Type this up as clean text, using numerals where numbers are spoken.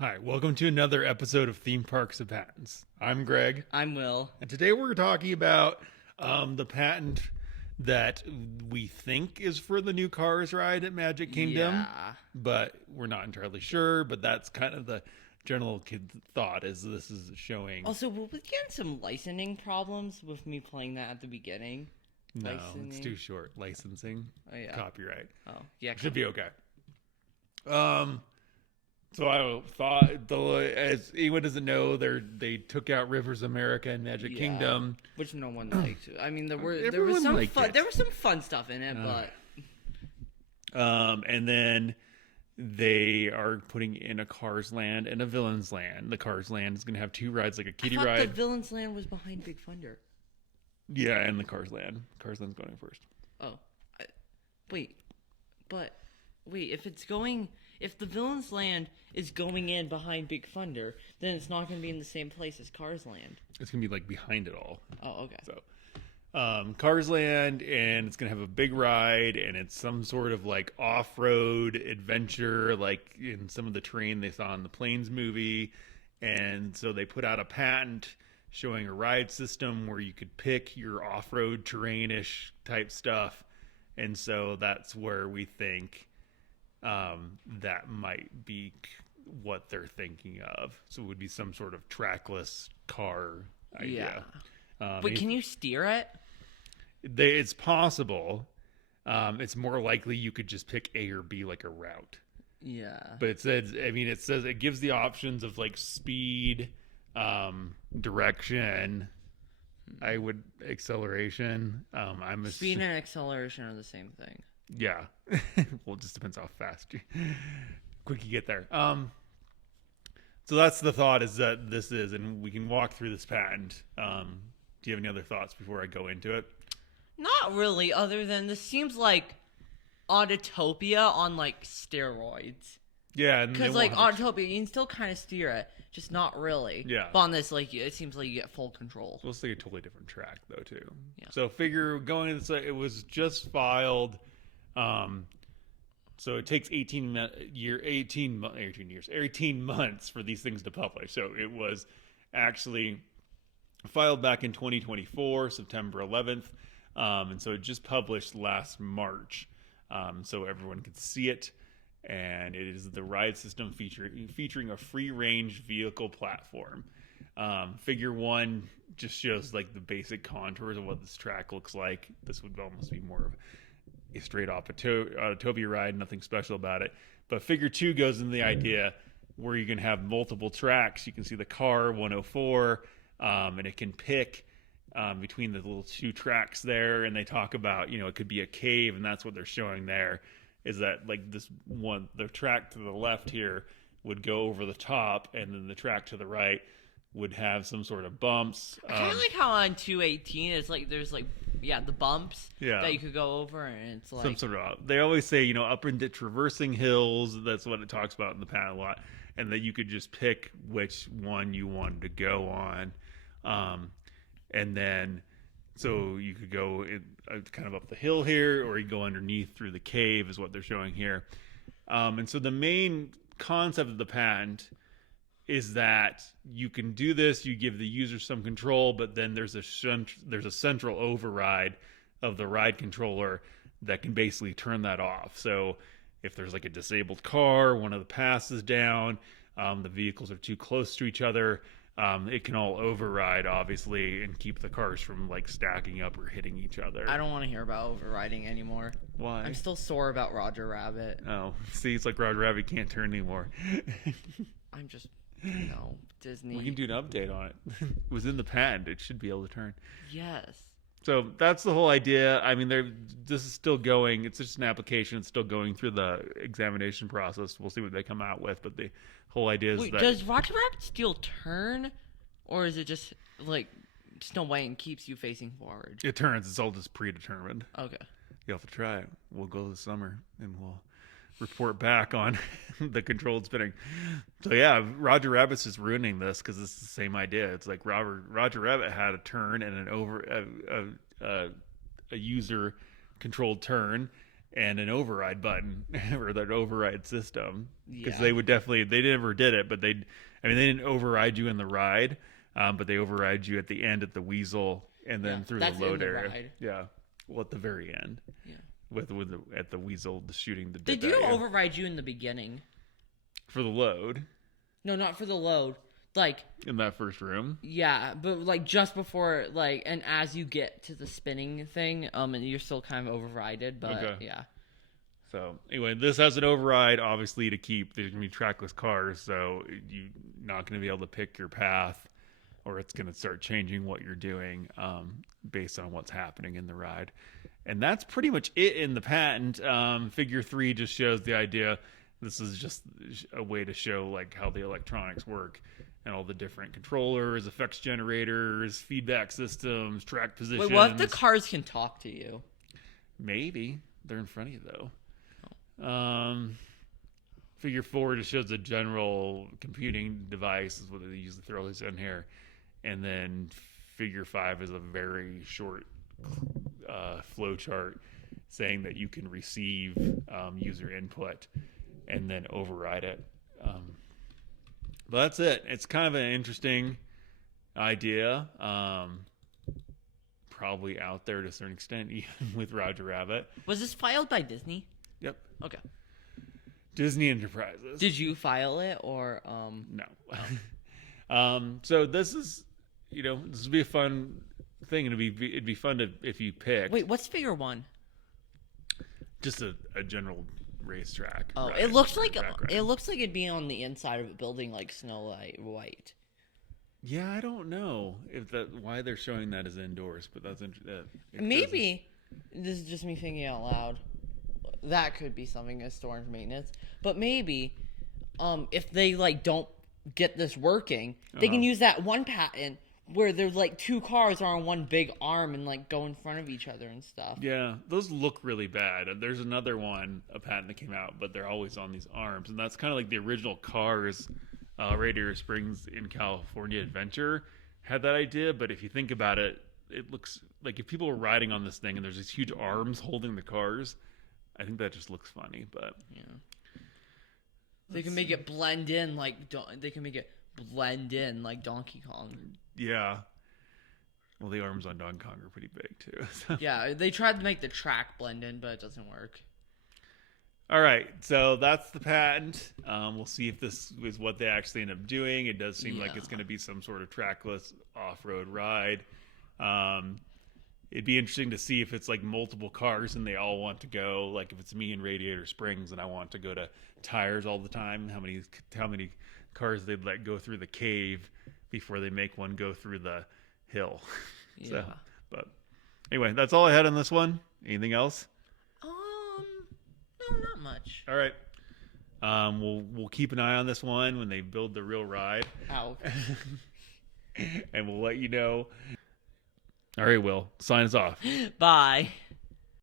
Hi, welcome to another episode of Theme Parks and Patents. I'm Greg, I'm Will. and today we're talking about the patent that we think is for the new Cars ride at Magic Kingdom, Yeah. but we're not entirely sure. But that's kind of the general thought is this is showing. Also, will we get some licensing problems with me playing that at the beginning? No, it's licensing? too short. Licensing, Oh, yeah. copyright. Oh, yeah. Should be okay. So I thought, as anyone doesn't know, they took out Rivers America and Magic Yeah. Kingdom. Which no one liked. I mean, there was Everyone some liked fun. it. There was some fun stuff in it, but And then they are putting in a Cars Land and a Villains Land. The Cars Land is going to have two rides, like a I kiddie thought ride. the Villains Land was behind Big Thunder. Yeah, and the Cars Land. Cars Land's going first. Oh, wait, if the Villains Land is going in behind Big Thunder, then it's not going to be in the same place as Cars Land. It's going to be like behind it all. Oh, okay. So, Cars Land, and it's going to have a big ride, and it's some sort of like off-road adventure, like in some of the terrain they saw in the Planes movie. And so they put out a patent showing a ride system where you could pick your off-road terrain-ish type stuff. And so that's where we think that might be what they're thinking of. So it would be some sort of trackless car idea. Yeah. But can you steer it? It's possible. It's more likely you could just pick A or B like a route. Yeah. But it says it gives the options of like speed, direction, acceleration. Speed and acceleration are the same thing. Yeah. Well, it just depends how quick you get there. So that's the thought is that this is, and we can walk through this patent. Do you have any other thoughts before I go into it? Not really, other than this seems like Autotopia on like steroids. Yeah, Because like Autotopia, you can still kind of steer it, just not really. Yeah. But on this, like it seems like you get full control. So it's like a totally different track though too. Yeah. So figure going into this, it was just filed. So it takes 18 months for these things to publish. So it was actually filed back in 2024, September 11th. And so it just published last March. So everyone could see it. And it is the ride system featuring a free-range vehicle platform. Figure 1 just shows like the basic contours of what this track looks like. This would almost be more of a straight off Autotopia ride, nothing special about it. But figure 2 goes into the idea where you can have multiple tracks. You can see the car 104, and it can pick between the little two tracks there. And they talk about, it could be a cave, and that's what they're showing there. Is that like this one, the track to the left here would go over the top, and then the track to the right would have some sort of bumps. Kind of like how on 218, it's like there's like the bumps that you could go over, and it's like some sort of. They always say up and traversing hills. That's what it talks about in the patent a lot, and that you could just pick which one you wanted to go on, and then. So you could go kind of up the hill here, or you go underneath through the cave is what they're showing here. And so the main concept of the patent is that you can do this, you give the user some control, but then there's a central override of the ride controller that can basically turn that off. So if there's like a disabled car, one of the passes down, the vehicles are too close to each other, it can all override, obviously, and keep the cars from like stacking up or hitting each other. I don't want to hear about overriding anymore. Why? I'm still sore about Roger Rabbit. Oh, see, it's like Roger Rabbit can't turn anymore. I'm just, Disney. We can do an update on it. It was in the patent. It should be able to turn. Yes. So that's the whole idea. I mean, this is still going. It's just an application. It's still going through the examination process. We'll see what they come out with. But the whole idea is that... Does Roger Rabbit still turn? Or is it just, like, Snow White and keeps you facing forward? It turns. It's all just predetermined. Okay. You'll have to try it. We'll go this summer, and we'll report back on the controlled spinning. So yeah, Roger Rabbit's just ruining this because it's the same idea. It's like Roger Rabbit had a turn and a user controlled turn, and an override button or that override system, because Yeah. they would definitely, they never did it, but I mean, they didn't override you in the ride, but they override you at the end at the Weasel and then Yeah, through that's the in load the area. ride. Yeah, well, at the very end, Yeah. with at the Weasel shooting the They dip do at you override you in the beginning. for the load No, not for the load. Like, in that first room. yeah, but like just before, like, and as you get to the spinning thing, and you're still kind of overrided, but Okay. yeah. So anyway, this has an override, obviously, to keep. There's gonna be trackless cars, so you're not gonna be able to pick your path, or it's gonna start changing what you're doing based on what's happening in the ride. And that's pretty much it in the patent. Figure 3 just shows the idea. This is just a way to show like how the electronics work and all the different controllers, effects generators, feedback systems, track positions. Wait, what if the cars can talk to you? Maybe they're in front of you though. Figure 4 just shows a general computing device is what they usually throw this in here, and then figure 5 is a very short flow chart saying that you can receive user input and then override it. But that's it. It's kind of an interesting idea. Probably out there to a certain extent, even with Roger Rabbit. Was this filed by Disney? Yep. Okay. Disney Enterprises. Did you file it or No. So this is, this would be a fun thing. It'd be fun if you pick. Wait, what's figure 1? Just a general racetrack. Oh, ride, it looks like track ride. it'd be on the inside of a building like Snow White. Yeah, I don't know why they're showing that as indoors, but that's interesting. Maybe this is just me thinking out loud. That could be something as storage maintenance, but maybe if they like don't get this working, they can use that one patent where there's like 2 cars are on one big arm and like go in front of each other and stuff. Yeah, those look really bad. There's another one, a patent that came out, but they're always on these arms, and that's kind of like the original Cars. Radiator Springs in California Adventure had that idea, but if you think about it, it looks like if people were riding on this thing and there's these huge arms holding the cars, I think that just looks funny. But yeah, they can make it blend in like Donkey Kong. Yeah, well, the arms on Donkey Kong are pretty big too. So. Yeah, they tried to make the track blend in, but it doesn't work. All right, so that's the patent. We'll see if this is what they actually end up doing. It does seem like it's going to be some sort of trackless off-road ride. It'd be interesting to see if it's like multiple cars and they all want to go. Like if it's me in Radiator Springs and I want to go to Tires all the time, how many cars they'd let go through the cave before they make one go through the hill. Yeah. So, but anyway, that's all I had on this one. Anything else? No, not much. All right. We'll keep an eye on this one when they build the real ride. Ow. And we'll let you know. All right, Will, sign us off. Bye.